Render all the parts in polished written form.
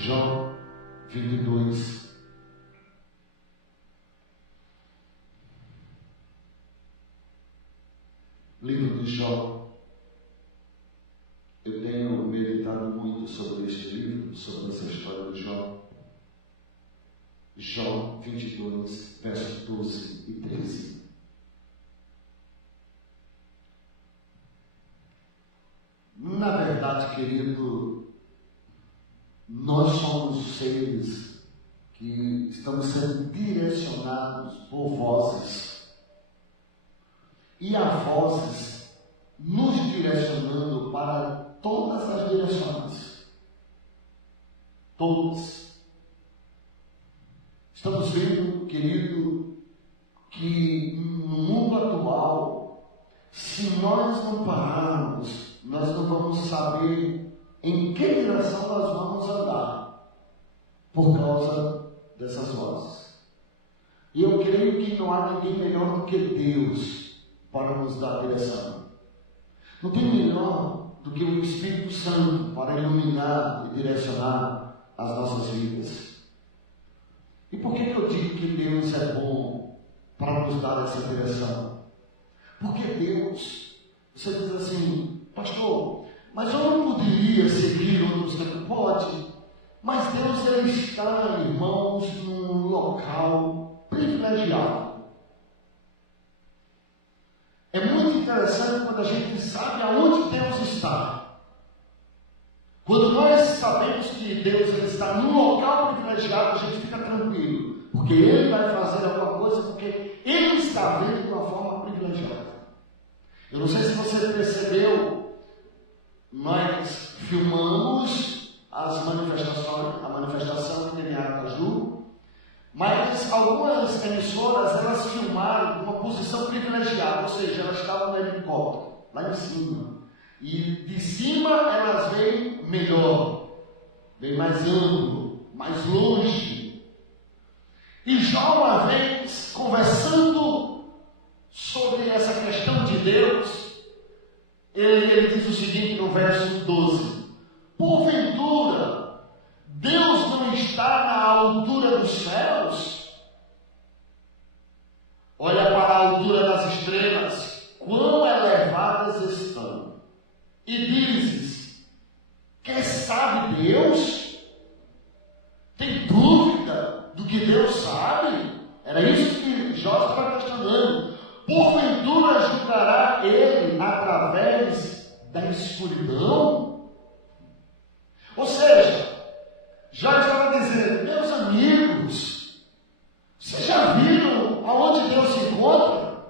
Jó 22. Livro de Jó. Eu tenho meditado muito sobre este livro, sobre essa história de Jó. Jó 22, versos 12 e 13. Na verdade, querido, nós somos seres que estamos sendo direcionados por vozes. E há vozes nos direcionando para todas as direções. Todas. Estamos vendo, querido, que no mundo atual, se nós não pararmos, nós não vamos saber em que direção nós vamos andar, por causa dessas vozes. E eu creio que não há ninguém melhor do que Deus para nos dar direção. Não tem melhor do que o Espírito Santo para iluminar e direcionar as nossas vidas. E por que eu digo que Deus é bom para nos dar essa direção? Porque Deus, você diz assim, pastor, mas eu não poderia seguir outros caminhos? Pode, mas Deus ele está, irmãos, num local privilegiado. É muito interessante quando a gente sabe aonde Deus está. Quando nós sabemos que Deus ele está num local privilegiado, a gente fica tranquilo, porque Ele vai fazer alguma coisa, porque Ele está vendo de uma forma privilegiada. Eu não sei se você percebeu, nós filmamos as manifestações, a manifestação de Aracaju, mas algumas emissoras, elas filmaram uma posição privilegiada, ou seja, elas estavam no helicóptero, lá em cima. E de cima elas veem melhor, bem mais amplo, mais longe. E Jó, uma vez, conversando sobre essa questão de Deus, ele diz o seguinte no verso 12: porventura, Deus não está na altura dos céus? Olha para a altura das estrelas, quão elevadas estão. E dizes, quem sabe Deus? Tem dúvida do que Deus sabe? Era isso que Jó estava questionando. Porventura julgará ele através da escuridão? Ou seja, Jó estava dizendo, meus amigos, vocês já viram aonde Deus se encontra?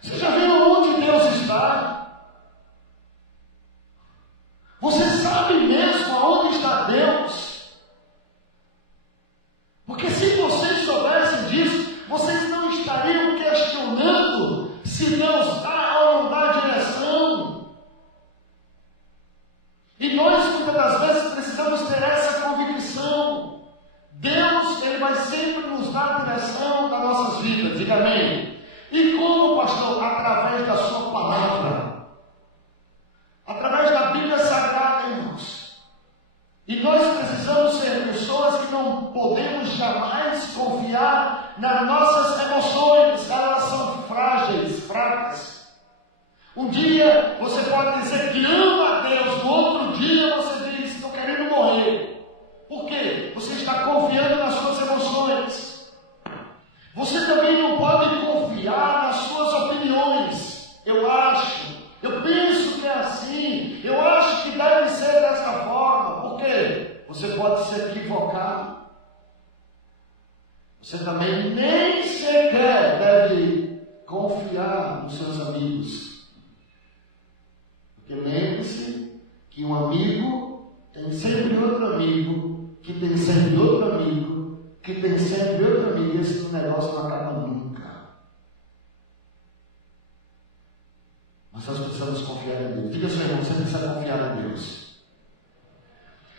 Vocês já viram onde Deus está? Vocês sabem mesmo aonde está Deus? Porque se vocês soubessem disso, vocês não estariam questionando se Deus dá ou não dá direção. E nós, muitas das vezes, precisamos ter essa convicção. Deus, Ele vai sempre nos dar direção nas nossas vidas. Diga amém. E como, pastor? Através da sua palavra. Através da Bíblia Sagrada, irmãos. E nós precisamos ser pessoas que não podemos jamais confiar nas nossas emoções. Elas são frágeis, fracas. Um dia você pode dizer que ama a Deus, no outro dia você diz, estou querendo morrer. Por quê? Você está confiando nas suas emoções. Você também não pode confiar nas suas opiniões. Eu acho, eu penso que é assim, eu acho que deve ser dessa forma. Por quê? Você pode ser equivocado. Você também nem sequer deve confiar nos seus amigos. Porque lembre-se que um amigo tem sempre outro amigo, que tem sempre outro amigo, que tem sempre outro amigo, e esse negócio não acaba nunca. Mas nós precisamos confiar em Deus. Diga, seu irmão, você precisa confiar em Deus.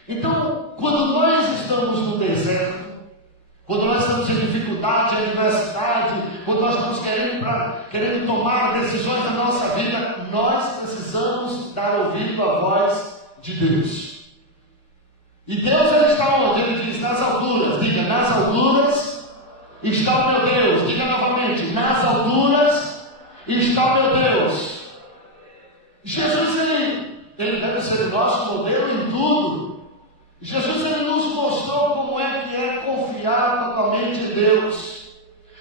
Então, quando nós estamos no deserto, quando nós estamos em dificuldade, em adversidade, quando nós estamos querendo tomar decisões na nossa vida, nós precisamos dar ouvido à voz de Deus. E Deus ele está onde? Ele diz, nas alturas. Diga, nas alturas está o meu Deus. Diga novamente, nas alturas está o meu Deus. Jesus, ele deve ser o nosso modelo em tudo. Jesus, ele nos mostrou como é que é confiar totalmente em Deus.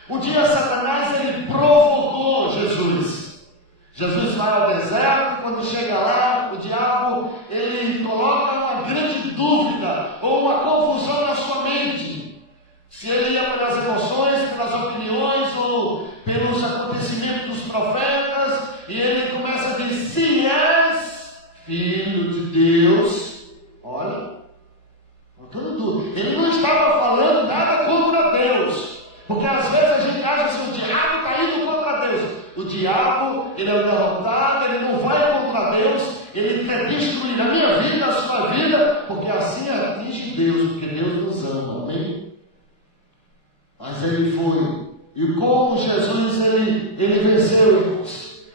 Um dia Satanás, ele provocou Jesus. Jesus vai ao deserto, quando chega lá, o diabo, ele coloca uma grande dúvida, ou uma confusão na sua mente. Se ele ia pelas emoções, pelas opiniões, ou pelos acontecimentos dos profetas, e ele começa a dizer, se és filho de Deus, olha, ele não estava falando nada contra Deus, porque às vezes a gente acha assim, o diabo está indo contra Deus. O diabo, ele é o derrotado, ele não vai contra Deus, ele quer destruir a minha vida, a sua vida, porque assim atinge Deus, porque Deus nos ama, amém? Mas ele foi, e como Jesus, ele venceu, irmãos.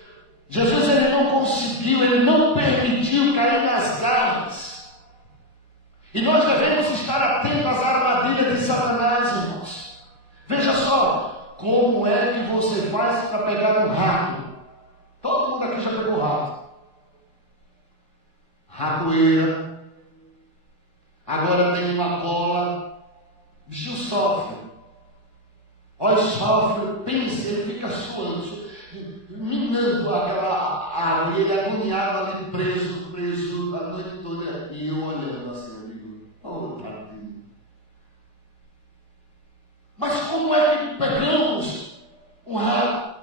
Jesus, ele não conseguiu, ele não permitiu cair nas garras. E nós devemos estar atentos às armadilhas de Satanás, irmãos. Veja só, como é que você faz para pegar um rato? Todo mundo aqui já pegou rato. Ratoeira. Agora tem uma cola. O bichinho sofre. Olha, sofre, pensa, ele fica suando, minando aquela árvore, ele é agoniado ali, preso a noite toda. E eu olhando assim, amigo, oh, tadinho. Mas como é que pegamos um rato?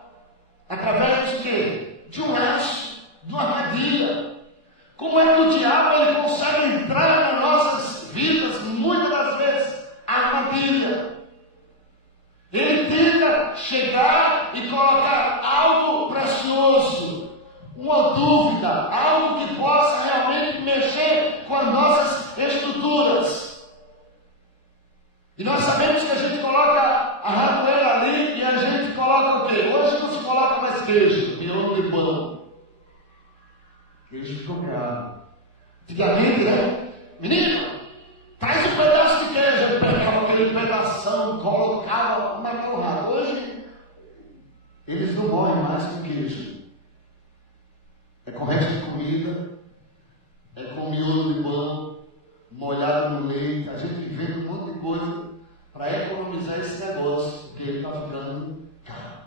Através de quê? De um laço, de uma armadilha. Como é que o diabo ele consegue entrar nas nossas vidas, muitas das vezes, armadilha? Ele tenta chegar e colocar algo precioso, uma dúvida, algo que possa realmente mexer com as nossas estruturas. E nós sabemos que a gente coloca a ratoeira ali e a gente coloca o quê? Hoje não se coloca mais queijo, miolo de pão. Queijo ficou caro. Antigamente, né? Menino, traz um pedaço de queijo. Ele pegava aquele pedação, colocava, matava o rato. Hoje, eles não morrem mais com queijo. É com resto de comida, é com miolo de pão, molhado no leite. A gente inventa um monte de coisa para economizar esse negócio, porque ele está ficando caro.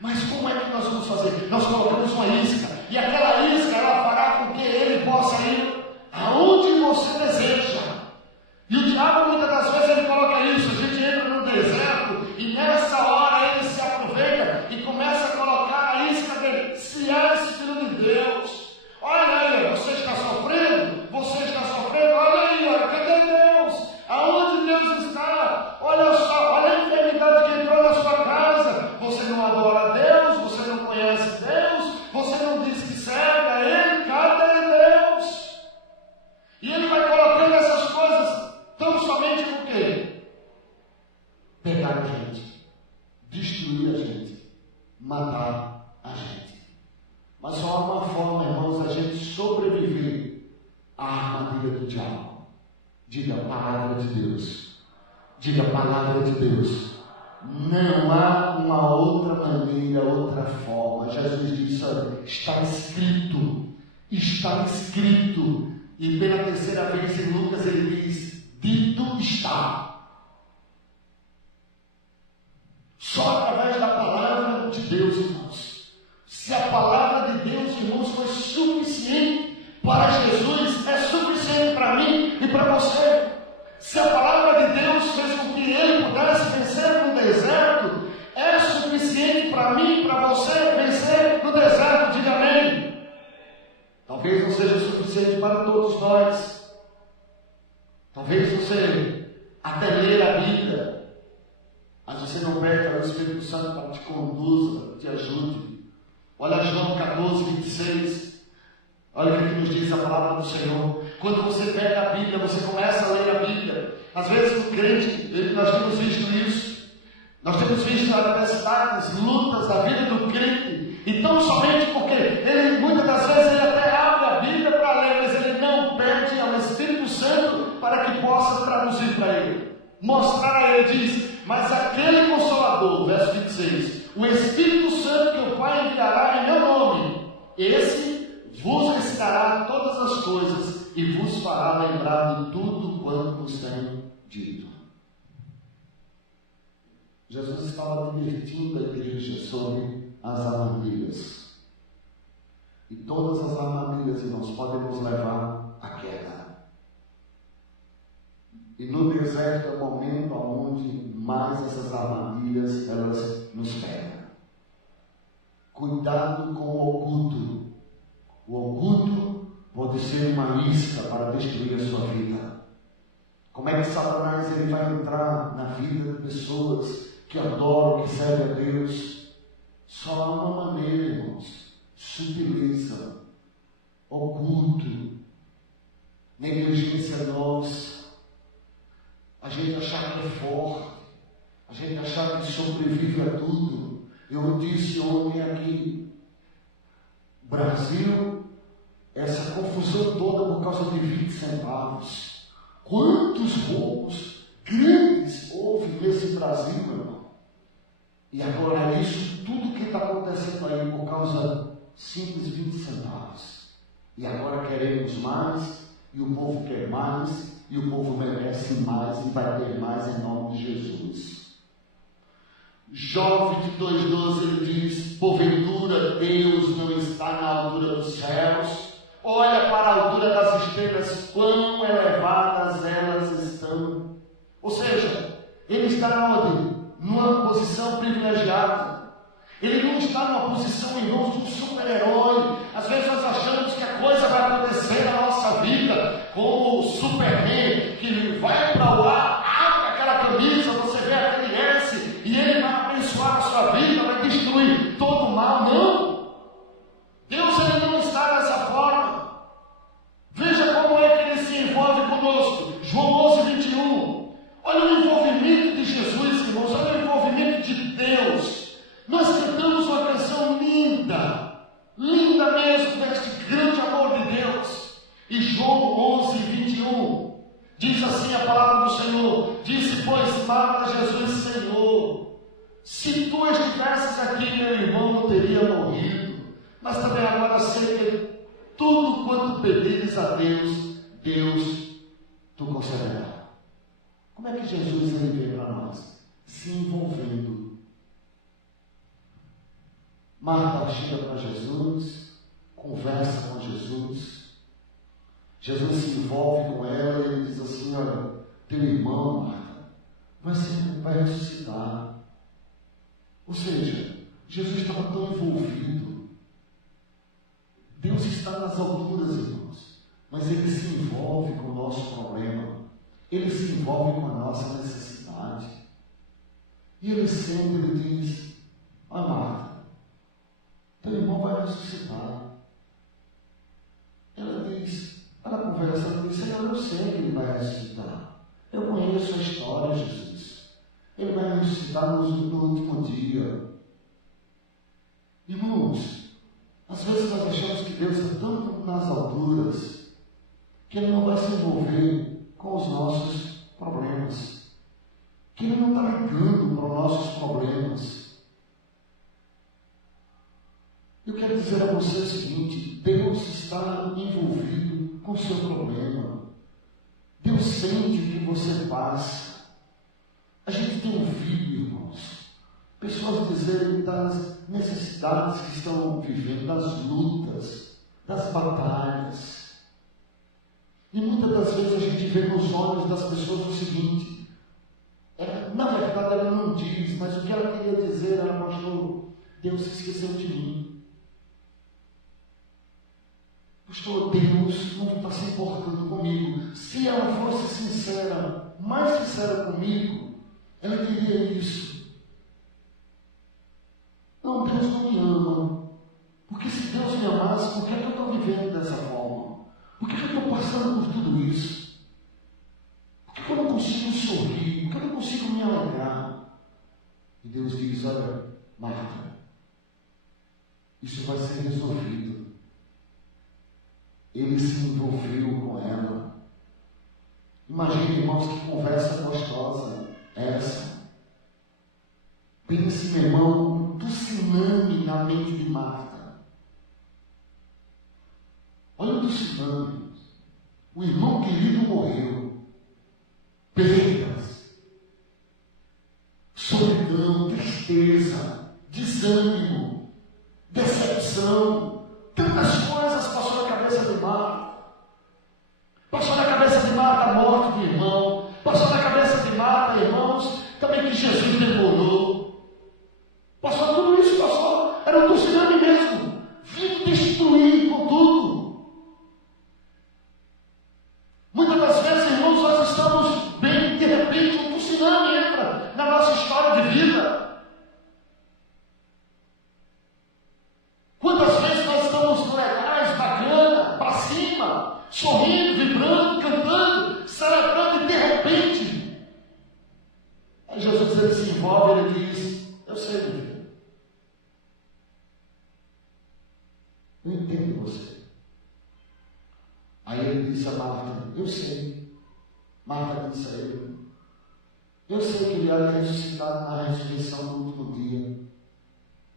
Mas como é que nós vamos fazer? Nós colocamos uma isca, e aquela isca ela fará com que ele possa ir aonde você deseja. E o diabo muitas das vezes ele coloca isso, a gente entra no deserto e nessa hora ele se aproveita e começa a colocar a isca dele, se és filho de Deus. Olha aí, você está sofrendo, olha aí, olha, cadê Deus? Aonde Deus está? Olha só, olha a enfermidade que entrou na sua casa. Você não adora Deus, você não conhece Deus, você não diz que serve a Ele, cadê Deus? E ele vai colocando essas coisas tão somente por quê? Pegar a gente, destruir a gente, matar a gente. Mas só há uma forma, irmãos, da gente sobreviver à armadilha do diabo. Diga a palavra de Deus. Diga a palavra de Deus. Não há uma outra maneira, outra forma. Jesus disse, olha, está escrito. Está escrito. E pela terceira vez em Lucas ele diz, dito está. Só através da palavra de Deus, irmãos. Se a palavra de Deus, irmãos, foi suficiente para Jesus, é suficiente para mim e para você. Se a palavra de Deus fez com que ele pudesse vencer no deserto, é suficiente para mim e para você vencer no deserto. Diga amém. Talvez não seja suficiente para todos nós. Talvez você até ler a Bíblia, mas você não pede ao Espírito Santo para te conduza, te ajude. Olha João 14, 26. Olha o que nos diz a palavra do Senhor. Quando você pega a Bíblia, você começa a ler a Bíblia. Às vezes o crente, nós temos visto isso. Nós temos visto adversidades, lutas da vida do crente. E tão somente porque ele, muitas das vezes, ele até abre a Bíblia para ler, mas ele não pede ao Espírito Santo para traduzir para ele, mostrar a ele, diz: mas aquele Consolador, verso 26, o Espírito Santo que o Pai enviará em meu nome, esse vos ensinará todas as coisas e vos fará lembrar de tudo quanto vos tenho dito. Jesus estava advertindo a igreja sobre as armadilhas. E todas as armadilhas, irmãos, podem nos levar à queda. E no deserto é o momento onde mais essas armadilhas, elas nos pegam. Cuidado com o oculto. O oculto pode ser uma isca para destruir a sua vida. Como é que Satanás ele vai entrar na vida de pessoas que adoram, que servem a Deus? Só há uma maneira, irmãos: sutileza, oculto, negligência nossa, a gente achar que é forte, a gente achar que sobrevive a tudo. Eu disse ontem aqui, Brasil, essa confusão toda por causa de 20 centavos. Quantos roubos grandes houve nesse Brasil, meu irmão? E agora isso, tudo que está acontecendo aí por causa simples 20 centavos. E agora queremos mais, e o povo quer mais, e o povo merece mais, e vai ter mais em nome de Jesus. Jó 22:12 ele diz: porventura Deus não está na altura dos céus? Olha para a altura das estrelas, quão elevadas elas estão. Ou seja, ele está onde? Numa posição privilegiada. Ele não está numa posição, irmãos, de um super-herói. Às vezes nós achamos que a coisa vai acontecer na nossa vida, como o Superman, que vai para o ar, abre aquela camisa, você vê aquele S, e ele vai abençoar a sua vida, vai destruir todo o mal. Não! Deus ele não está dessa forma. Veja como é que ele se envolve conosco. João 11:21. Olha o envolvimento de Jesus, irmãos, olha o envolvimento de Deus. Nós cantamos uma canção linda, linda mesmo, deste grande amor de Deus. E João 11:21 diz assim a palavra do Senhor: disse, pois, Marta, Jesus, Senhor, se tu estivesses aqui, meu irmão não teria morrido. Mas também agora sei que tudo quanto pedires a Deus, Deus tu concederá. Como é que Jesus ele veio para nós? Se envolvendo. Marta chega para Jesus, conversa com Jesus. Jesus se envolve com ela e ele diz assim: olha, teu irmão, Marta, vai ressuscitar. Ou seja, Jesus estava tão envolvido. Deus está nas alturas, irmãos, mas Ele se envolve com o nosso problema. Ele se envolve com a nossa necessidade. E Ele sempre diz: ó Marta, teu irmão vai ressuscitar. Ela conversa, ela diz: Senhor, eu sei que ele vai ressuscitar. Eu conheço a história, Jesus. Ele vai ressuscitar no último dia. Irmãos, às vezes nós achamos que Deus está tanto nas alturas que Ele não vai se envolver com os nossos problemas, que Ele não está ligando para os nossos problemas. Eu quero dizer a você o seguinte: Deus está envolvido com o seu problema. Deus sente o que você passa. A gente tem ouvido, irmãos, pessoas dizerem das necessidades que estão vivendo, das lutas, das batalhas. E muitas das vezes a gente vê nos olhos das pessoas o seguinte: na verdade ela não diz, mas o que ela queria dizer era: pastor, Deus se esqueceu de mim. Pastor, Deus não está se importando comigo. Se ela fosse sincera, mais sincera comigo, ela diria isso. Não, Deus não me ama. Porque se Deus me amasse, por que eu estou vivendo dessa forma? Por que eu estou passando por tudo isso? Por que eu não consigo sorrir? Por que eu não consigo me alegrar? E Deus diz: olha, Marta, isso vai ser resolvido. Ele se envolveu com ela. Imagine, irmãos, que conversa gostosa é essa. Pense, meu irmão, um tsunami na mente de Marta. Olha o tsunami. O irmão querido morreu. Perdas, solidão, tristeza, desânimo, decepção. Tantas coisas passou na cabeça de Marta. Passou na cabeça de Marta a morte do irmão. Passou na cabeça de Marta, irmãos, também que Jesus demorou. Passou tudo isso, passou. Era um tsunami mesmo. Vindo destruir com tudo. Muitas das vezes, irmãos, nós estamos bem, de repente um tsunami entra na nossa história de vida. Quantas vezes nós estamos legais, bacana, para cima, sorrindo, vibrando, cantando, celebrando, e de repente, aí Jesus ele se envolve, ele diz: eu sei, meu filho. Eu entendo você. Aí ele disse a Marta: eu sei. Marta disse a ele: eu sei que ele ia ressuscitar na ressurreição no último dia.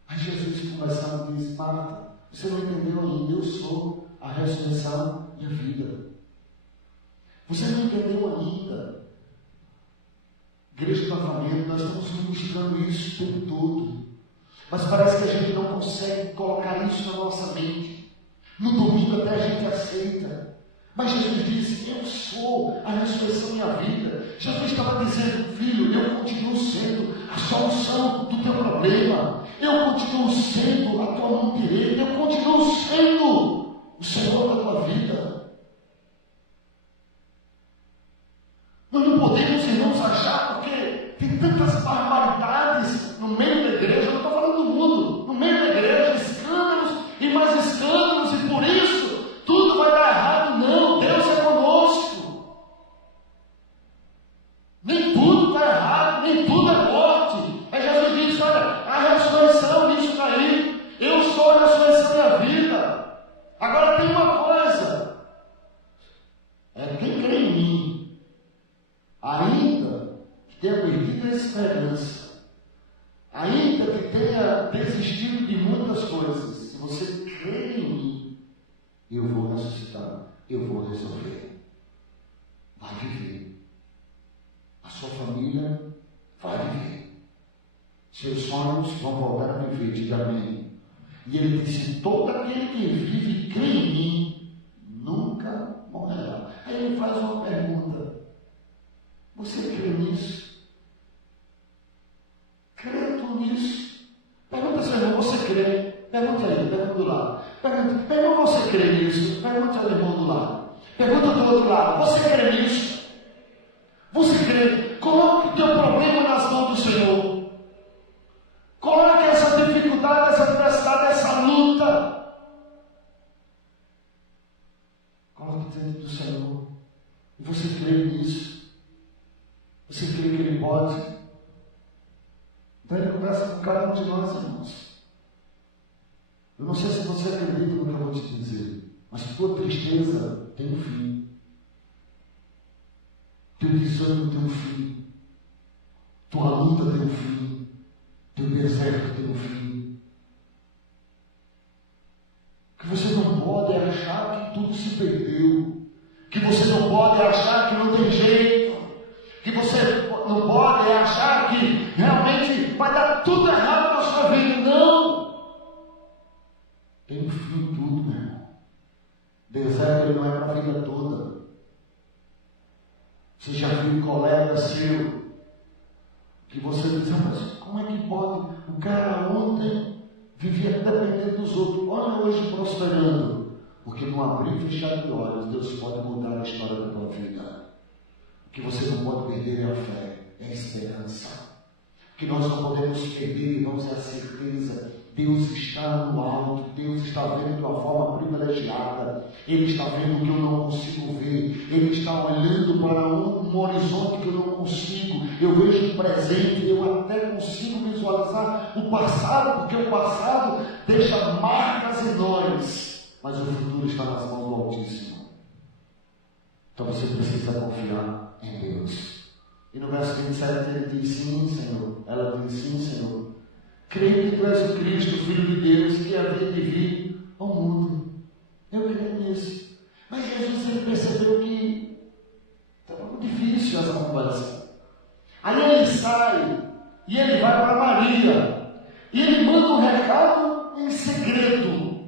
Aí Jesus, conversando, disse: Marta, você não entendeu ainda, eu sou a ressurreição e a vida. Você não entendeu ainda. Igreja do Avamento, nós estamos mostrando isso o tempo todo. Mas parece que a gente não consegue colocar isso na nossa mente. No domingo até a gente aceita. Mas Jesus disse: eu sou a ressurreição e a vida. Jesus estava dizendo: filho, eu continuo sendo a solução do teu problema. Eu continuo sendo a tua mão direita. Eu continuo sendo o Senhor da tua vida. Nós não podemos, irmãos, achar, porque tem tantas barbaridades no meio da igreja. Eu não estou falando do mundo. No meio da igreja, escândalos e mais escândalos, e por isso tudo vai dar errado. Não, Deus é conosco. Nem tudo está errado, nem tudo é morte. Aí Jesus disse: olha, a ressurreição nisso daí. Eu sou a ressurreição da vida. Agora tem uma coisa. Quem crê em mim, ainda que tenha perdido a esperança, ainda que tenha desistido de muitas coisas, se você crê em mim, eu vou ressuscitar, eu vou resolver. Vai viver. A sua família vai viver. Seus sonhos vão voltar a viver. Diga amém. E ele disse: todo aquele que vive e crê em mim nunca morrerá. Aí ele faz uma pergunta: você crê nisso? Crê tu nisso? Pergunta ao seu irmão: você crê? Pergunta aí, pergunta do lado. Pergunta: você crê nisso? Pergunta ao irmão do lado. Pergunta do outro lado: você crê nisso? Você crê? Coloque o teu problema nas mãos do Senhor. Coloque essa dificuldade, essa adversidade, essa luta. Coloque dentro do Senhor. E você crê nisso? Você crê que Ele pode? Então Ele conversa com cada um de nós, irmãos. Eu não sei se você acredita no que eu vou te dizer, mas tua tristeza tem um fim. Teu desânimo tem um fim. Tua luta tem um fim. Teu deserto tem um fim. Que você não pode achar que tudo se perdeu. Que você não pode achar que não tem jeito. Que você não pode achar que realmente vai dar tudo errado na sua vida. Não! Tem um fim tudo, meu irmão. Deserto ele não é para a vida toda. Você já viu um colega seu que você diz: mas como é que pode? O cara ontem vivia dependendo dos outros, olha hoje prosperando. Porque no abrir e fechar de olhos, Deus pode mudar a história da tua vida. O que você não pode perder é a fé, é a esperança. O que nós não podemos perder, irmãos, é a certeza. Deus está no alto, Deus está vendo de uma forma privilegiada. Ele está vendo o que eu não consigo ver. Ele está olhando para um horizonte que eu não consigo. Eu vejo o presente, eu até consigo visualizar o passado, porque o passado deixa marcas em nós. Mas o futuro está nas mãos do Altíssimo. Então você precisa confiar. em Deus. E no verso 27 ele diz: sim, Senhor. Ela diz: sim, Senhor. Creio que tu és o Cristo, o Filho de Deus, que havia de vir ao mundo. Eu creio nisso. Mas Jesus, ele percebeu que estava muito difícil essa conversa. Aí ele sai e ele vai para Maria. E ele manda um recado em segredo.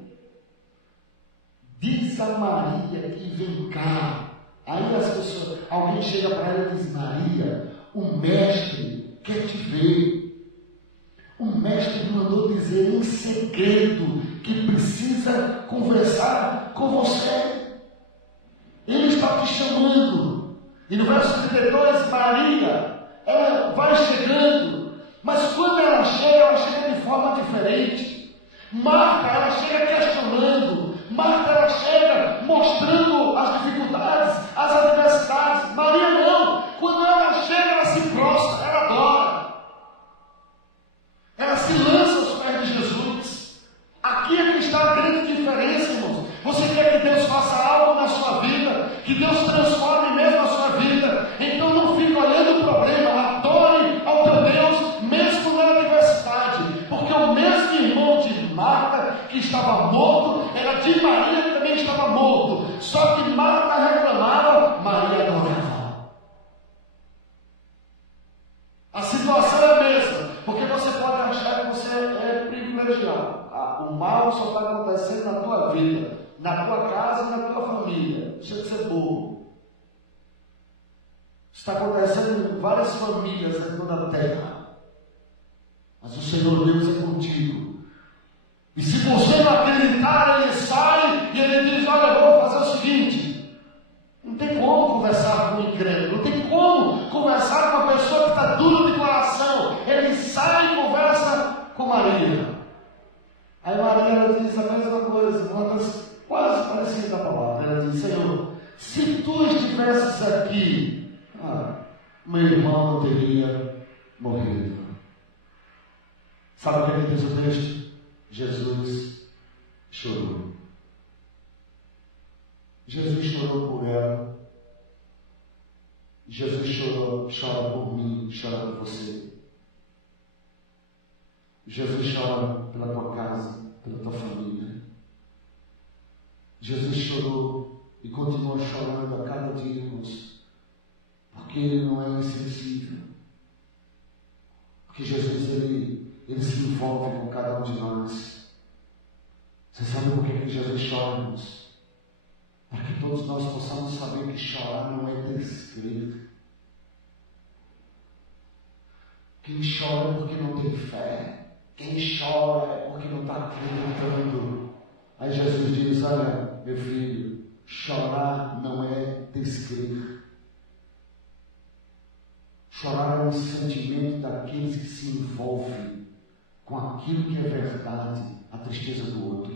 Diz a Maria que vem cá. Aí as pessoas, alguém chega para ela e diz: Maria, o mestre quer te ver. O mestre mandou dizer em segredo que precisa conversar com você. Ele está te chamando. E no verso 32, Maria, ela vai chegando, mas quando ela chega de forma diferente. Marta, ela chega questionando. Marta, ela chega mostrando as dificuldades, as adversidades. Maria não. Quando ela chega, ela se prostra, ela adora. Ela se lança aos pés de Jesus. Aqui é que está a grande diferença, irmãos. Você quer que Deus faça algo na sua vida, que Deus transforme mesmo a sua vida, então não fique olhando o problema. Adore ao teu Deus, mesmo na adversidade, porque o mesmo irmão de Marta, que estava morto, era de Maria, que também estava morto. Só que Marta reclamava, Maria adorava. A situação é a mesma, porque você pode achar que você é privilegiado. O mal só está acontecendo na tua vida, na tua casa e na tua família. Deixa de ser bobo. Está acontecendo em várias famílias em toda a terra. Mas o Senhor Deus é contigo. E se você não acreditar, ele sai e ele diz: olha, eu vou fazer o seguinte. Não tem como conversar com um incrédulo, não tem como conversar com uma pessoa que está dura de coração. Ele sai e conversa com Maria. Aí Maria, ela diz a mesma coisa, quase parecida a palavra. Ela diz: Senhor, se tu estivesses aqui, meu irmão não teria morrido. Sabe o que ele diz o texto? Jesus chorou. Jesus chorou por ela. Jesus chora por mim, chora por você. Jesus chora pela tua casa, pela tua família. Jesus chorou e continua chorando a cada dia, irmãos, porque Ele não é insensível. Porque Jesus, Ele se envolve com cada um de nós. Você sabe por que Jesus chora, irmãos? Para que todos nós possamos saber que chorar não é descrer. Quem chora é porque não tem fé. Quem chora é porque não está acreditando. Aí Jesus diz: olha, meu filho, chorar não é descrer. Chorar é um sentimento daqueles que se envolvem com aquilo que é verdade, a tristeza do outro,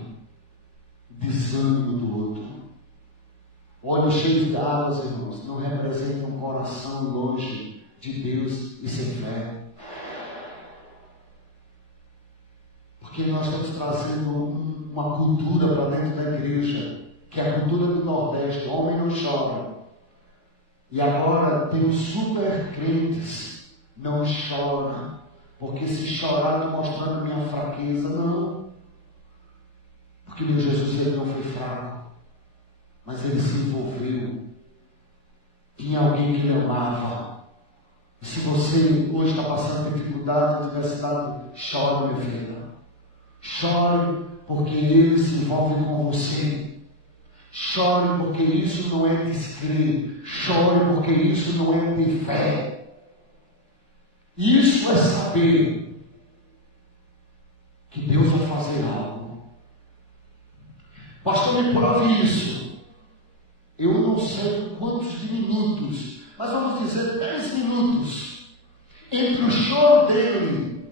o desânimo do outro. Olhos cheios de águas, irmãos, não representam um coração longe de Deus e sem fé. Porque nós estamos trazendo uma cultura para dentro da igreja, que é a cultura do Nordeste: homem não chora. E agora tem os super crentes: não chora, porque se chorar estou mostrando minha fraqueza. Não, porque meu Jesus, ele não foi fraco, mas ele se envolveu. Tinha alguém que ele amava. E se você hoje está passando dificuldade, adversidade, chore, minha filha. Chore porque Ele se envolve com você. Chore porque isso não é descrer. Chore porque isso não é ter fé. Isso é saber que Deus vai fazer algo. Pastor, me prove isso. Eu não sei quantos minutos, mas vamos dizer 10 minutos entre o choro dele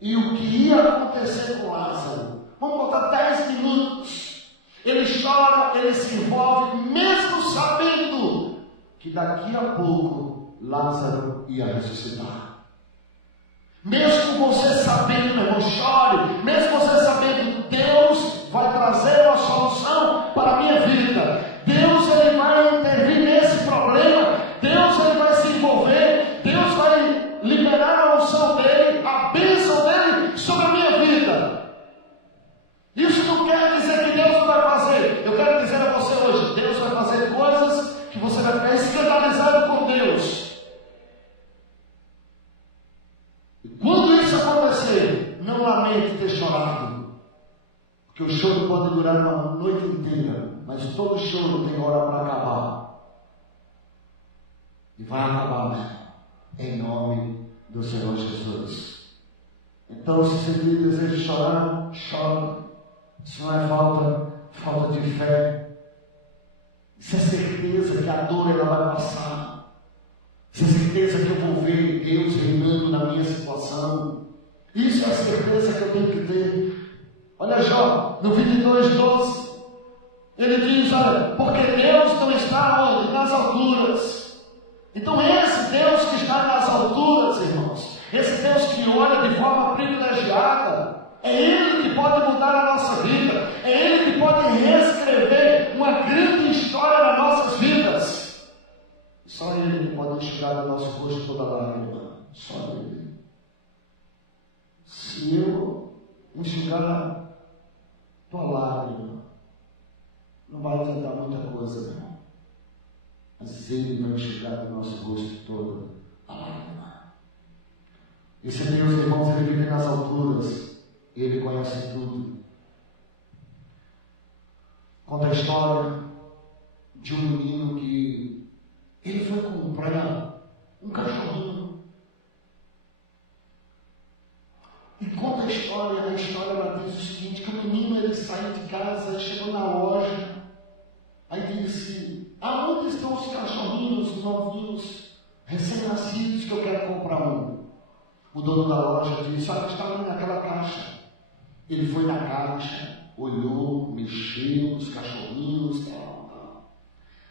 e o que ia acontecer com Lázaro. Vamos botar 10 minutos. Ele chora, ele se envolve, mesmo sabendo que daqui a pouco Lázaro ia ressuscitar. Mesmo você sabendo, meu irmão, chore. Mesmo você sabendo, Deus vai trazer uma solução para a minha vida. Deus, ele vai intervir nesse problema. Deus, ele vai Que o choro pode durar uma noite inteira, mas todo choro tem hora para acabar. E vai acabar mesmo, em nome do Senhor Jesus. Então, se você tem desejo de chorar, chora. Isso não é falta de fé. Isso é certeza que a dor ela vai passar. Isso é certeza que eu vou ver Deus reinando na minha situação. Isso é a certeza que eu tenho que ter. Olha Jó, no 22:12, ele diz, olha, porque Deus não está onde? Nas alturas. Então esse Deus que está nas alturas, irmãos, esse Deus que olha de forma privilegiada, é Ele que pode mudar a nossa vida, é Ele que pode reescrever uma grande história nas nossas vidas. Só Ele que pode enxugar do nosso rosto toda lágrima. Só Ele. Se eu enxugar tua lágrima, não vai adiantar muita coisa, meu irmão. Mas Ele vai enxugar do nosso rosto toda a lágrima. Esse Deus, irmãos, Ele vive nas alturas. Ele conhece tudo. Conta a história de um menino que ele foi comprar um cachorrinho. E conta a história ela diz o seguinte, que o menino ele saiu de casa, chegou na loja, aí disse, aonde estão os cachorrinhos novinhos, recém-nascidos, que eu quero comprar um? O dono da loja disse, olha, está ali naquela caixa. Ele foi na caixa, olhou, mexeu nos cachorrinhos, tal.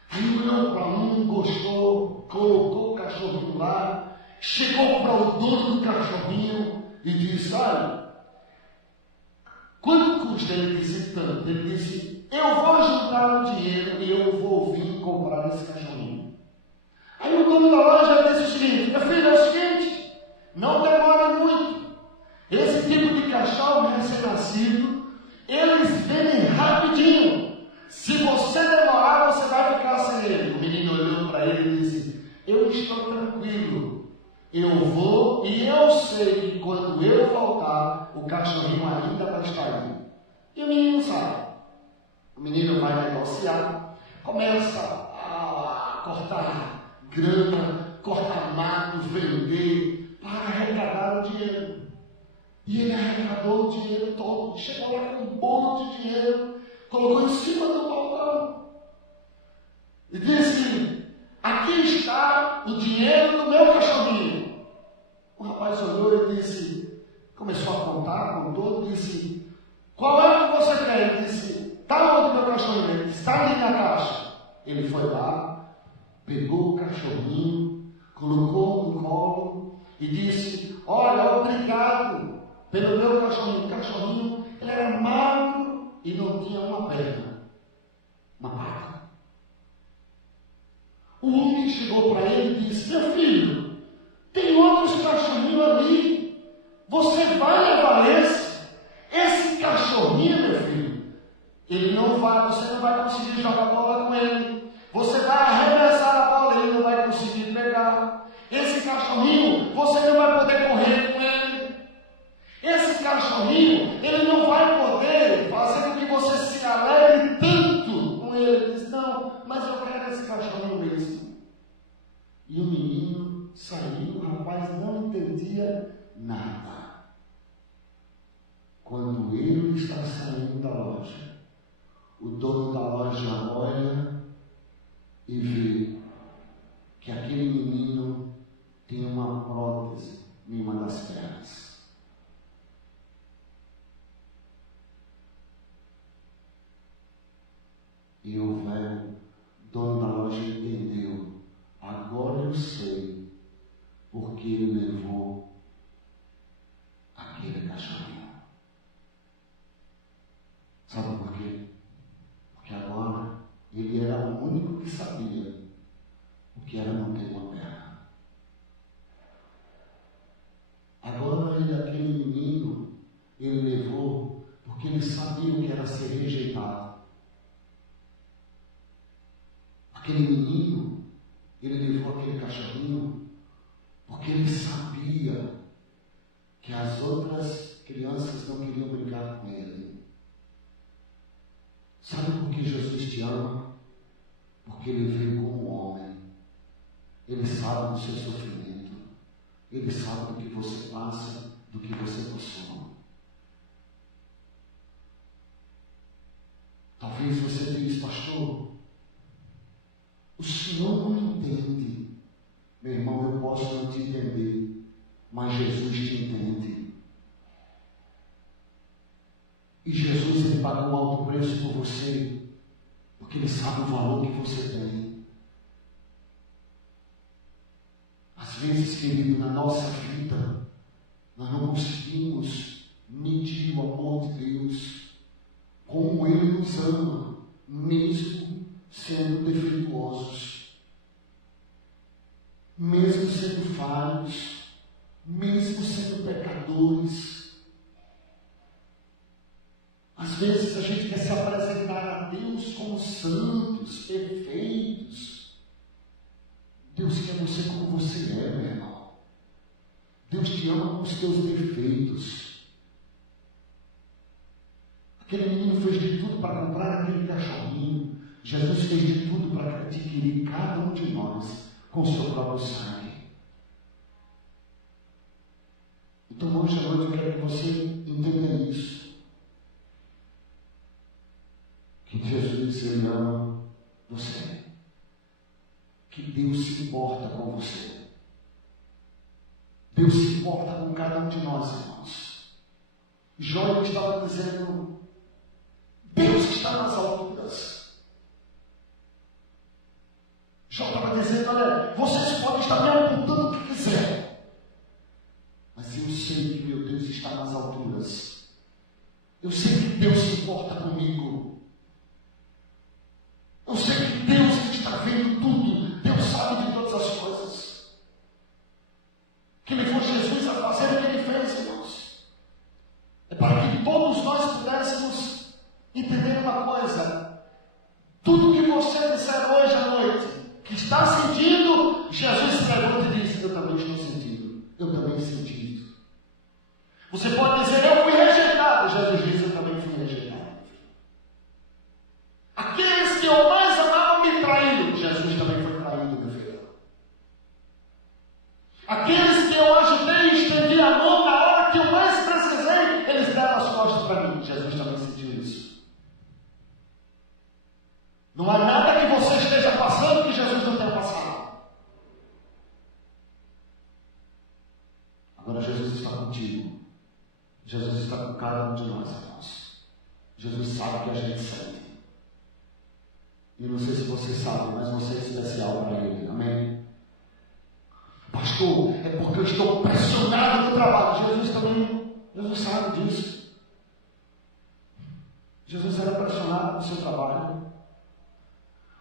Aí olhou para um, gostou, colocou o cachorrinho lá, chegou para o dono do cachorrinho e disse, olha, quanto custa? Ele disse tanto. Ele disse, eu vou ajudar o dinheiro e eu vou vir comprar esse cachorrinho. Aí o dono da loja disse o seguinte, meu filho, é o seguinte, não demore muito. Esse tipo de cachorro recém-nascido, eles vendem rapidinho. Se você demorar, você vai ficar sem ele. O menino olhou para ele e disse, eu estou tranquilo. Eu vou e eu sei que quando eu voltar, o cachorrinho ainda vai estar aí. E o menino sabe. O menino vai negociar, começa a cortar grama, cortar mato, vender, para arrecadar o dinheiro. E ele arrecadou o dinheiro todo, chegou lá com um bolo de dinheiro, colocou em cima do balcão e disse, aqui está o dinheiro do meu cachorrinho. O rapaz olhou e disse, começou a contar, contou, disse, qual é o que você quer? Ele disse, está onde meu cachorrinho? Ele disse, está ali na caixa. Ele foi lá, pegou o cachorrinho, colocou no colo e disse, olha, obrigado pelo meu cachorrinho. O cachorrinho, ele era magro e não tinha uma perna, uma pata. O homem chegou para ele e disse, meu filho, tem outros cachorrinhos ali, você vai levar esse cachorrinho, meu filho, ele não vai, você não vai conseguir jogar bola com ele, você vai arremessar a bola, ele não vai conseguir pegar. Esse cachorrinho, você não vai poder correr com ele. Esse cachorrinho, ele não vai poder fazer com que você se alegre tanto com ele. Ele diz, não, mas eu quero esse cachorrinho mesmo. E o menino saiu, o rapaz não entendia nada. Quando ele está saindo da loja, o dono da loja olha e vê que aquele menino tem uma prótese em uma das pernas. E o velho dono da loja entendeu. Agora eu sei porque ele levou aquele cachorrinho. Sabe por quê? Porque agora ele era o único que sabia o que era não ter uma perna. Agora aquele menino, ele levou porque ele sabia o que era ser rejeitado. Aquele menino, ele levou aquele cachorrinho porque ele sabia que as outras crianças não queriam brincar com ele. do seu sofrimento. Ele sabe do que você passa, do que você passou. Talvez você diz, pastor, o Senhor não me entende. Meu irmão, eu posso não te entender, mas Jesus te entende. E Jesus, ele pagou um alto preço por você, porque ele sabe o valor que você tem. Às vezes, querido, na nossa vida, nós não conseguimos medir o amor de Deus, como Ele nos ama, mesmo sendo defeituosos, mesmo sendo falhos, mesmo sendo pecadores. Às vezes a gente quer se apresentar a Deus como santos, perfeitos. Deus quer você como você é, meu irmão. Deus te ama com os teus defeitos. Aquele menino fez de tudo para comprar aquele cachorrinho. Jesus fez de tudo para adquirir cada um de nós com o seu próprio sangue. Então hoje à noite eu quero que você entenda isso. Que Jesus, Ele ama você. Que Deus se importa com você. Deus se importa com cada um de nós, irmãos. Jó estava dizendo, Deus que está nas alturas. Jó estava dizendo, olha, vocês podem estar me apontando o que quiser, mas eu sei que meu Deus está nas alturas. Eu sei que Deus se importa comigo. Eu sei que Deus está vendo tudo. Deus sabe de todas as coisas. Que levou Jesus a fazer o que Ele fez, irmãos. É para que todos nós pudéssemos entender uma coisa. Tudo que você disser hoje à noite, que está sentindo, Jesus se levanta e diz, eu também estou sentindo. Eu também senti isso. Você pode dizer, eu fui rejeitado. Jesus diz, eu também fui rejeitado. Aqueles que eu mais amava me traíram. Jesus também foi traído, meu filho. Aqueles que eu agitei e estendi a mão na hora que eu mais precisei, eles deram as costas para mim. Jesus também sentiu isso. Não há nada que você esteja passando que Jesus não tenha passado. Agora Jesus está contigo. Jesus está com cada um de nós, irmãos. Jesus sabe o que a gente sente. E não sei se você sabe, mas você é especial para Ele. Amém? Pastor, é porque eu estou pressionado no trabalho. Jesus também, Jesus sabe disso. Jesus era pressionado no seu trabalho.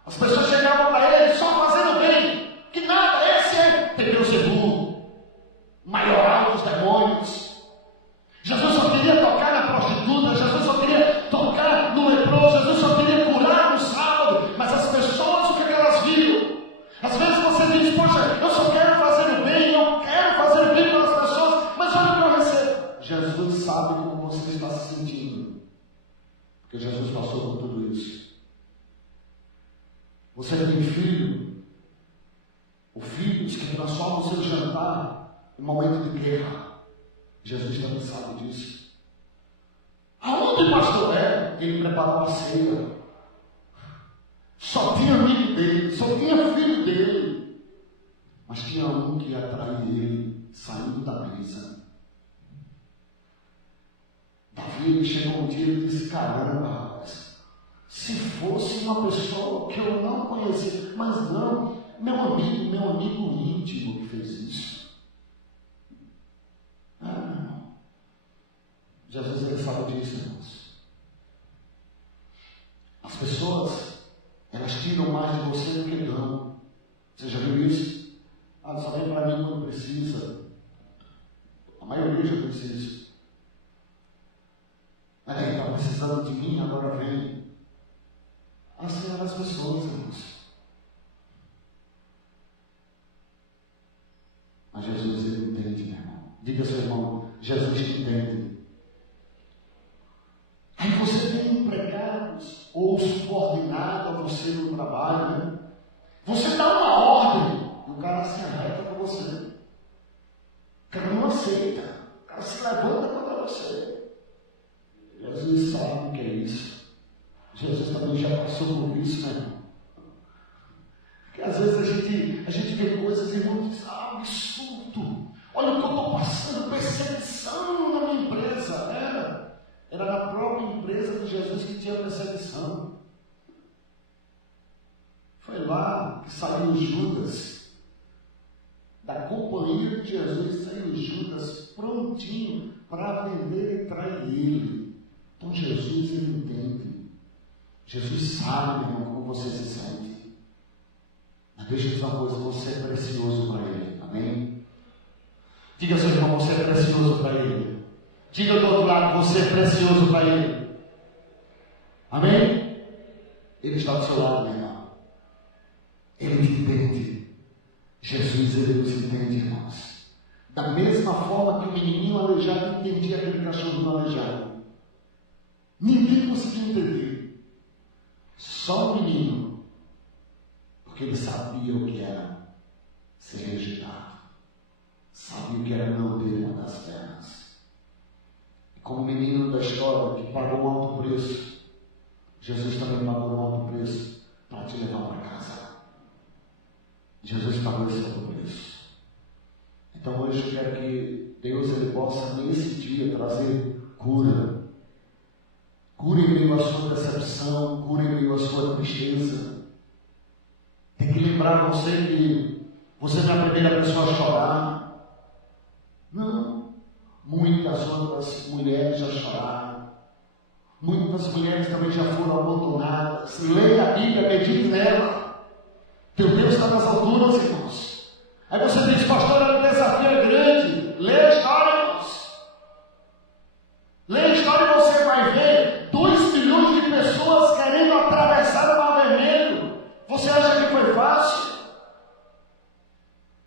As pessoas chegavam para Ele só fazendo bem. Que nada, esse é Beelzebul, maioral dos demônios. Jesus só queria tocar na prostituta. Jesus só queria tocar no leproso. Jesus só queria curar no sábado. Mas as pessoas, o que elas viram? Às vezes você diz, poxa, eu só quero fazer o bem, eu quero fazer o bem para as pessoas, mas olha o que eu recebo. Jesus sabe como você está se sentindo, porque Jesus passou por tudo isso. Você tem filho, o filho que transforma o seu jantar em momento de guerra. Jesus também sabe disso. Aonde o pastor é? Ele preparou a ceia. Só tinha amigo dele, só tinha filho dele. Mas tinha um que ia trair ele, saindo da mesa. Davi chegou um dia e disse, caramba, rapaz, se fosse uma pessoa que eu não conhecia, mas não, meu amigo íntimo que fez isso. Jesus, ele sabe disso, irmãos. As pessoas, elas tiram mais de você do que dão. Você já viu isso? Só vem para mim quando precisa. A maioria já precisa. Ele está precisando de mim, agora vem. Assim eram as pessoas, irmãos. Mas Jesus, ele entende, meu irmão. Diga ao seu irmão, Jesus te entende. Aí você tem empregados ou subordinado a você no trabalho, né? Você dá uma ordem e o cara se arreta aceita. O cara se levanta contra você. Jesus sabe o que é isso. Jesus também já passou por isso, né? Porque às vezes a gente vê coisas, irmãos, e diz, absurdo. Olha o que eu estou passando, perseguição na minha empresa. Era na própria empresa de Jesus que tinha perseguição. Foi lá que saiu Judas. Da companhia de Jesus saiu Judas prontinho para vender e trair ele. Então Jesus, ele entende. Jesus sabe, meu irmão, como você se sente. Mas deixa eu dizer uma coisa, você é precioso para ele. Amém? Diga ao seu irmão, você é precioso para ele. Diga do outro lado, você é precioso para ele. Amém? Ele está do seu lado, meu irmão. Ele te entende. Jesus, ele nos entende, irmãos. Da mesma forma que o menininho aleijado entendia aquele cachorro aleijado. Ninguém conseguia entender. Só o menino. Porque ele sabia o que era ser rejeitado. Sabia o que era não ter uma das pernas. E como o menino da história que pagou um alto preço, Jesus também pagou um alto preço para te levar para casa. Jesus pagou esse alto preço. Então hoje eu quero que Deus ele possa nesse dia trazer cura. Cura em meio à sua decepção, cura em meio à sua tristeza. Tem que lembrar você que você não é a primeira pessoa a chorar. Não. Muitas outras mulheres já choraram. Muitas mulheres também já foram abandonadas. Leia a Bíblia, medite nela. Teu Deus está nas alturas, irmãos. Aí você diz, pastor, o desafio é grande. Lê a história, irmãos. Lê a história e você vai ver 2 milhões de pessoas querendo atravessar o Mar Vermelho. Você acha que foi fácil?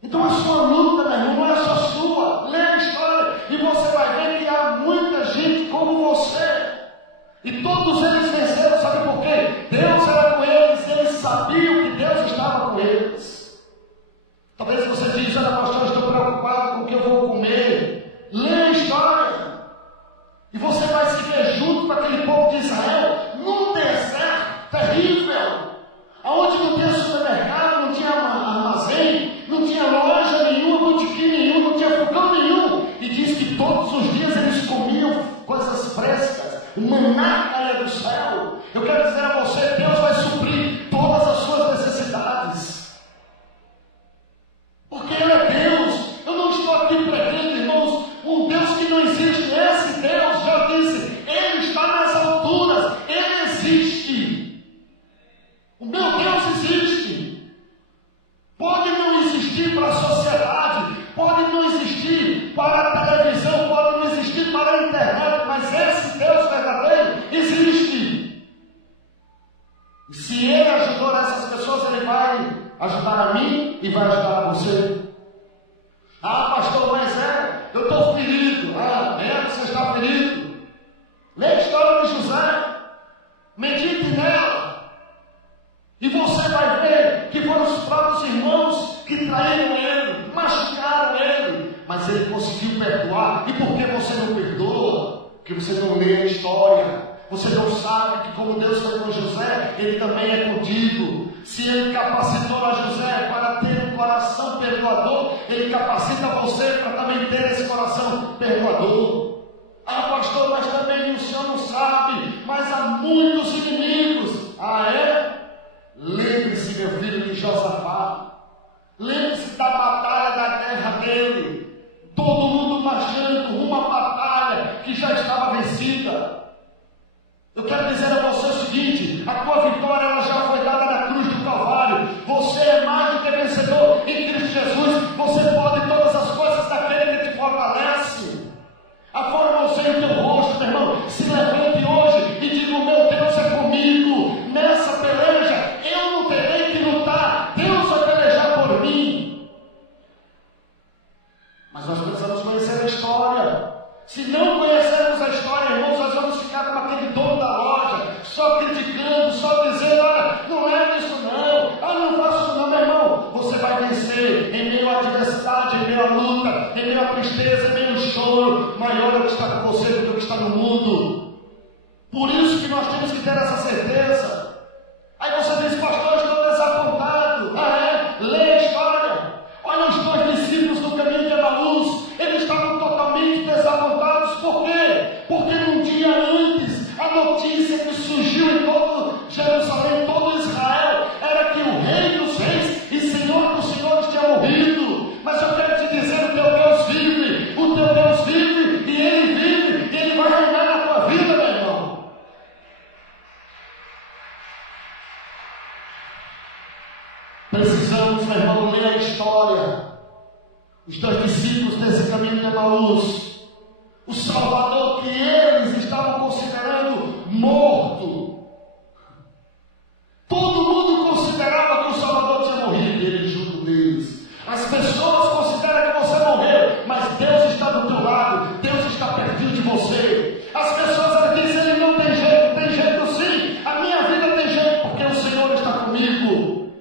Então a sua luta, meu irmão, não é só sua. Lê a história e você vai ver que há muita gente como você. E todos eles venceram, sabe por quê? Deus era com eles, eles sabiam que Deus estava com eles. Talvez você diz, olha pastor, eu estou preocupado com o que eu vou comer. Lê a história. E você vai se ver junto com aquele povo de Israel, num deserto terrível, onde não tinha supermercado, não tinha armazém, não tinha loja nenhuma, botequim nenhum, não tinha fogão nenhum. E diz que todos os dias eles comiam coisas frescas, o maná caía do céu. Eu quero dizer a você, Deus vai suprir todas as suas necessidades. Porque Ele é Deus. Eu não estou aqui pregando, irmãos, um Deus que não existe. Esse Deus já disse, Ele está nas alturas, Ele existe. O meu Deus existe. Pode não existir para a sociedade, pode não existir para a televisão, pode não existir para a internet, mas esse Deus verdadeiro existe. E se Ele ajudou essas pessoas, Ele vai ajudar a mim e vai ajudar a você. Ah, pastor, mas eu estou ferido. Ah, você está ferido. Lê a história de José, medite nela, e você vai ver que foram os próprios irmãos que traíram ele, machucaram ele, mas ele conseguiu perdoar. E por que você não perdoa? Porque você não lê a história. Você não sabe que como Deus foi com José, Ele também é contigo. Se Ele capacitou a José para ter um coração perdoador, Ele capacita você para também ter esse coração perdoador. Ah, pastor, mas também o senhor não sabe, mas há muitos inimigos. Ah, é? Lembre-se, meu filho, de Josafá. Lembre-se da batalha da guerra dele. Todo mundo marchando rumo à batalha que já estava vencida. Eu quero dizer a você o seguinte, a tua vitória ela já foi dada na cruz do Calvário. Você é mais do que vencedor em Cristo Jesus. Você pode todas as coisas daquele que te fortalece. Aforma você o teu rosto, meu irmão. Se levante hoje e diga, meu Deus é comigo. Nessa peleja eu não terei que lutar. Deus vai pelejar por mim. Mas nós precisamos conhecer a história. Se não conhecermos a história, irmãos, nós vamos ficar com aquele dono da loja, só criticando, só dizendo, olha, não é isso não, não faço isso não, meu irmão. Você vai vencer em meio à adversidade, em meio meio à luta, em meio à tristeza, em meio ao choro, maior é o que está com você do que o que está no mundo. Por isso que nós temos que ter essa certeza. Aí você diz, pastor, eu estou desapontado. Leia a história. Olha os dois discípulos do caminho de Emaús, eles estavam totalmente desapontados. Por quê? Porque num dia antes, a notícia que surgiu em todo Jerusalém, todo Israel, era que o rei dos reis e senhor dos senhores tinha morrido. Mas eu quero te dizer, o teu Deus vive, e ele vive, e ele vai reinar na tua vida, meu irmão. Precisamos, meu irmão, ler a história. Os dois discípulos desse caminho de Emaús, o Salvador que eles estavam considerando morto. Todo mundo considerava que o Salvador tinha morrido, e ele junto deles. As pessoas consideram que você morreu, mas Deus está do teu lado, Deus está pertinho de você. As pessoas dizem, ele não tem jeito sim, a minha vida tem jeito, porque o Senhor está comigo.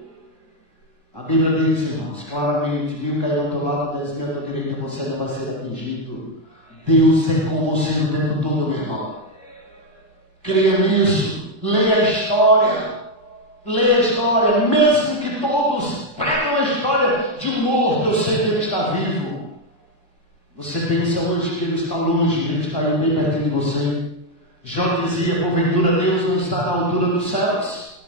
A Bíblia diz, irmãos, claramente, viu cair ao teu lado, da esquerda ou direita, você não vai ser atingido. Deus é com você o tempo todo, meu irmão. Creia nisso, leia a história. Leia a história, mesmo que todos pregam a história de um morto, eu sei que ele está vivo. Você pensa hoje que ele está longe, ele está aí bem perto de você. Jó dizia, porventura Deus não está na altura dos céus.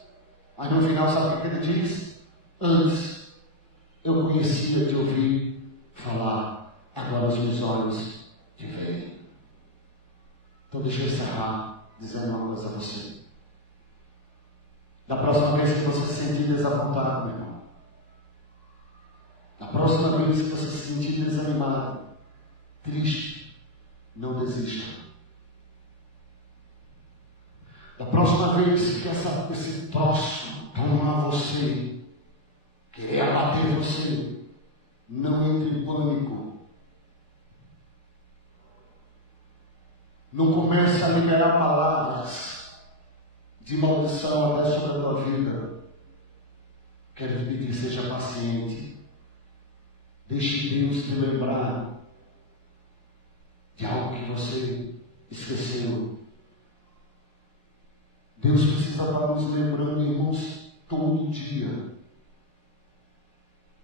Mas no final, sabe o que ele diz? Antes eu conhecia de ouvir falar, agora os meus olhos te veem. Então deixa eu encerrar dizendo uma coisa a você. Da próxima vez que você se sentir desapontado, meu irmão, da próxima vez que você se sentir desanimado, triste, não desista. Da próxima vez que esse troço tomar você, querer abater você, não entre em pânico. Não comece a liberar palavras de maldição até sobre a tua vida. Quero te pedir, seja paciente. Deixe Deus te lembrar de algo que você esqueceu. Deus precisa estar nos lembrando, irmãos, todo dia.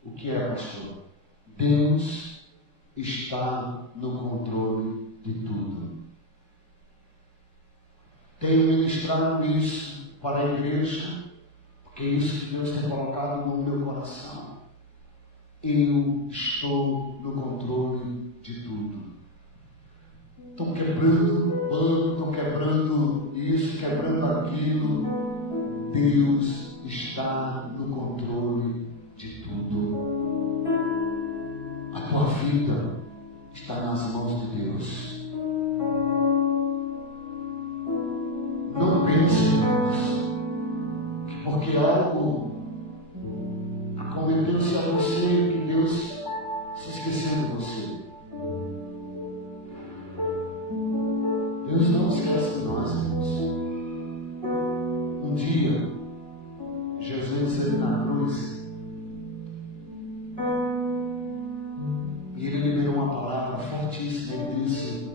O que é, pastor? Deus está no controle de tudo. Tenho ministrado isso para a igreja, porque é isso que Deus tem colocado no meu coração. Eu estou no controle de tudo. Estão quebrando o banco, estão quebrando isso, quebrando aquilo. Deus está no controle de tudo. A tua vida está nas mãos de Deus. Não pense, irmãos, que porque algo acometeu-se a você, que Deus se esqueceu de você. Deus não esquece de nós, irmãos. Um dia, Jesus ele na cruz, e ele liberou uma palavra fortíssima. Ele disse: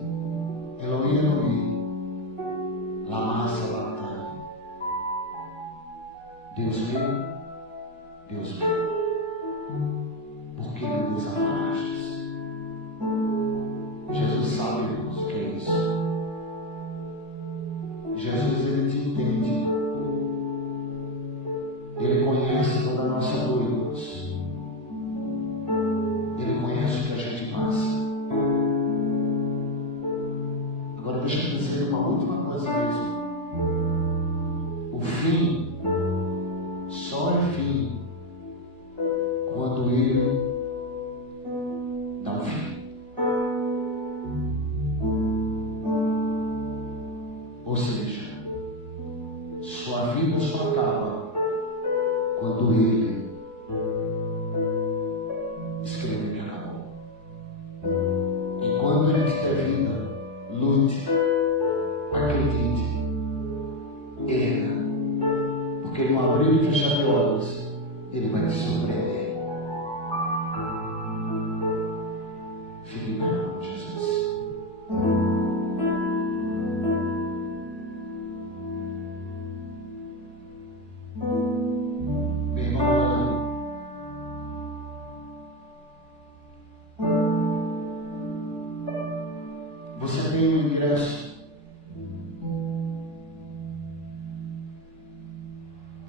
tem um ingresso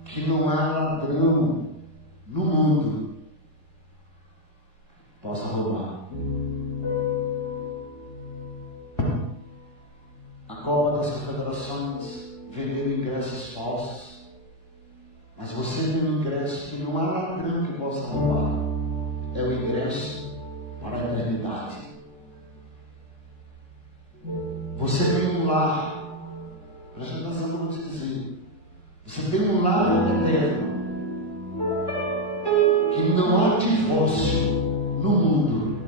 que não há ladrão no mundo que possa roubar. A Copa das Confederações vendeu ingressos falsos, mas você tem um ingresso que não há ladrão que possa roubar. É o ingresso para a eternidade. Você tem um lar, presta atenção no que eu vou te dizer. Você tem um lar eterno, que não há divórcio no mundo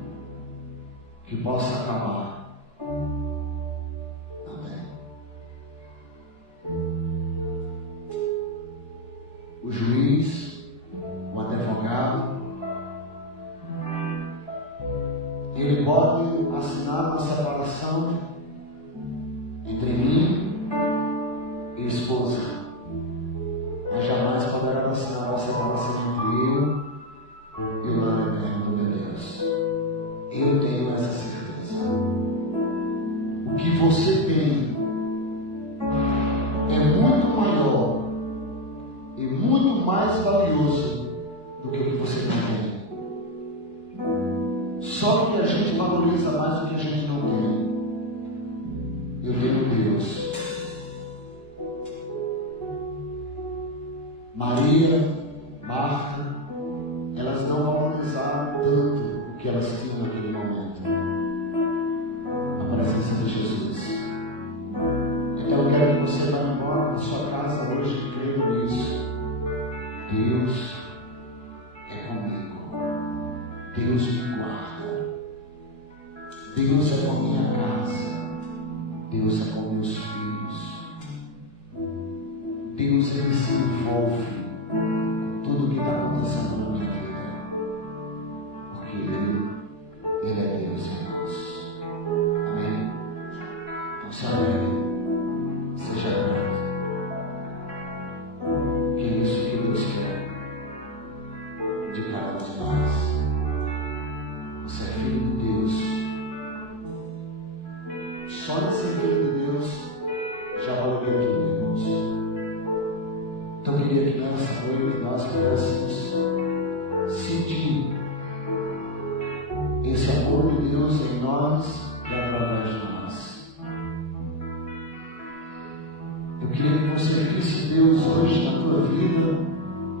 que possa acabar. Amém. O juiz, o advogado, ele pode assinar uma separação entre mim e esposa, mas jamais poderá assinar a separação entre eu e o lar eterno de Deus. Eu tenho essa certeza. O que você tem é muito maior e muito mais valioso do que o que você não tem. Só que a gente valoriza mais o que a gente não tem. Eu tenho Deus. Maria, Marta, elas não valorizaram tanto o que elas tinham naquele momento. A presença de Jesus. Então eu quero que você vá embora da sua casa hoje crendo nisso. Deus é comigo. Deus me guarda. Deus é com minha casa. Deus é com meus filhos. Deus, Ele se envolve com tudo o que está acontecendo na minha vida. Porque Ele é Deus em nós. Amém? Então se alegre, seja grato. Que é isso que Deus quer de cada um de nós. Você é filho de Deus. Só de ser filho de Deus já valeria tudo, irmãos. Então eu queria que nessa noite nós pudéssemos sentir esse amor de Deus em nós e através de nós. Eu queria que você visse Deus hoje na tua vida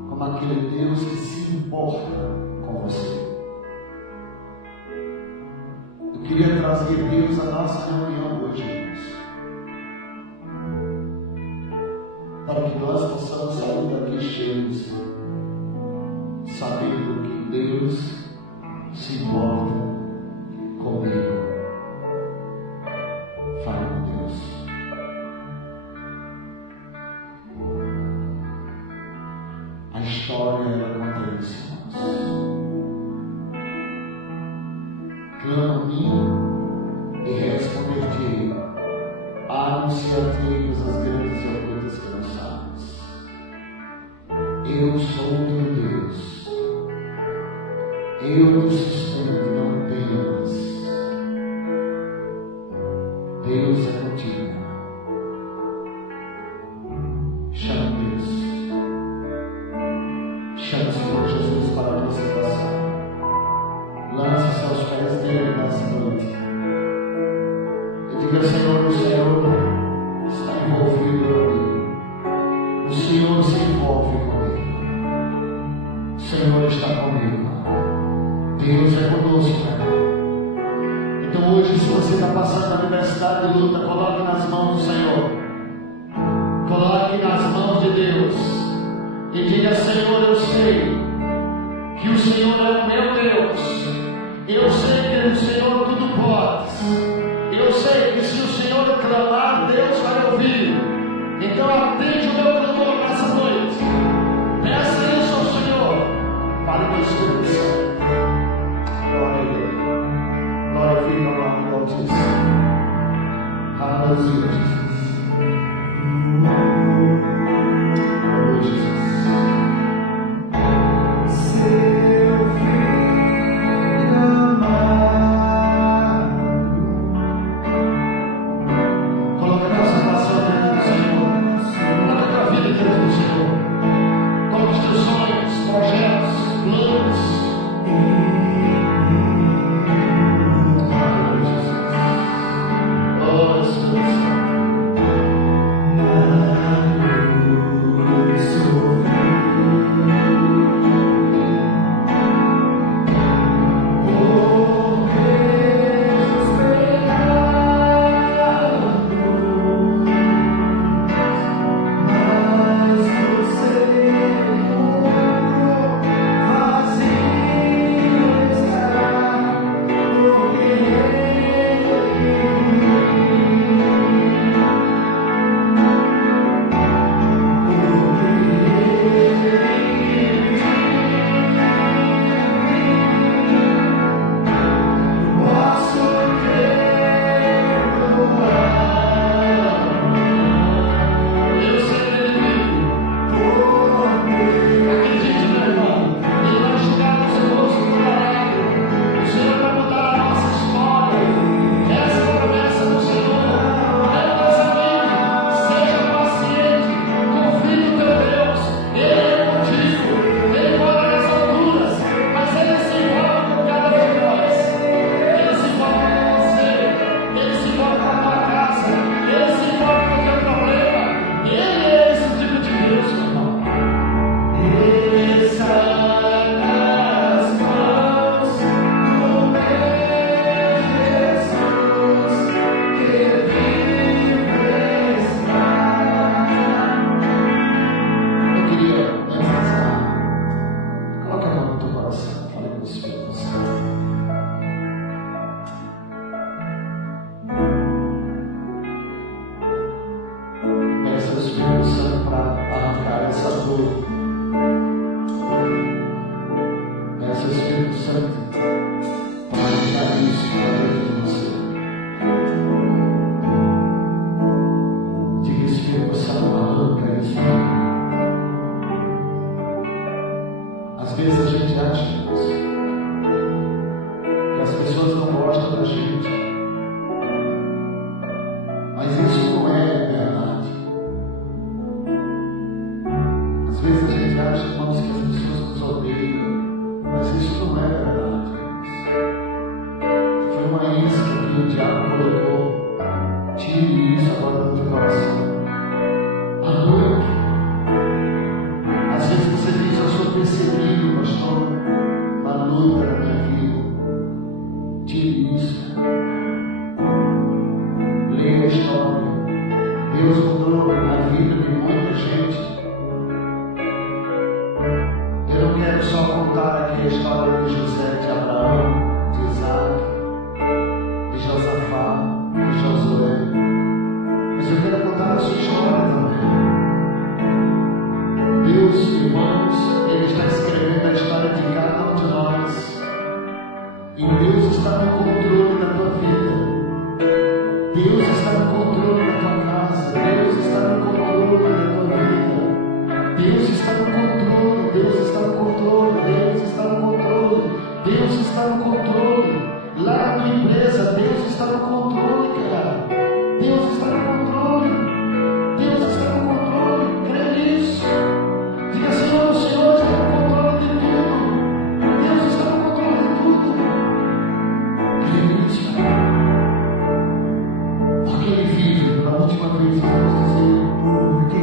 como aquele Deus que se importa com você. Eu queria trazer Deus à nossa reunião hoje, irmãos, para que nós possamos sair daqui cheios, sabendo que Deus se importa comigo. Fale com Deus. A história ela conta isso, irmãos. Clama a mim e responder-te. Anunciar-te coisas grandes e ocultas que não sabes. Eu sou o teu Deus. Eu te sustento, não temas. Deus é contigo. Chama Deus. Chama o Senhor Jesus para a tua situação. Lança-se aos pés dele nessa noite. E diga, Senhor, o Senhor está envolvido comigo. O Senhor se envolve comigo. O Senhor está comigo. Deus é conosco, né? Então hoje, se você está passando a adversidade de luta, coloque nas mãos do Senhor. Coloque nas mãos de Deus. E diga, Senhor, eu sei que o Senhor é o meu Deus. Eu sei que o Senhor tudo pode. Eu sei que se o Senhor clamar, Deus vai ouvir. Então atende o meu clamor nessa noite. Peça isso ao Senhor. Fale com o Espírito Santo. Glória a Ele. Glorifica o nome do Altíssimo. Aleluia, Jesus. Aleluia, Jesus. pessoas não gostam da gente. Mas isso não é verdade. Às vezes a gente acha, irmãos, que as pessoas nos odeiam, mas isso não é verdade. Foi uma isca que o diabo colocou. Tire isso agora do teu coração. Arranque. Às vezes você diz, eu sou perseguido, pastor, na luta da minha vida. Tire isso. Leia a história. Deus mudou a vida de muita gente. Eu não quero só contar aqui a história de José, de Abraão, de Isaac, de Josafá, de Josué. Mas eu quero contar a sua história também. Deus, irmãos, Ele está escrevendo a história de cada um de nós. E Deus está no controle da tua vida. Deus está no controle da tua casa. Deus está no controle da tua vida. Deus está no controle. Deus está no controle. Deus está no controle. Deus está no controle. Lá na tua empresa, Deus está no controle, cara. Deus está no controle. Deus está no controle. Crê nisso. Diga, Senhor, o Senhor está no controle de tudo. Deus está no controle de tudo. Crê nisso, cara. Porque Ele vive, pela última vez, vamos dizer, porque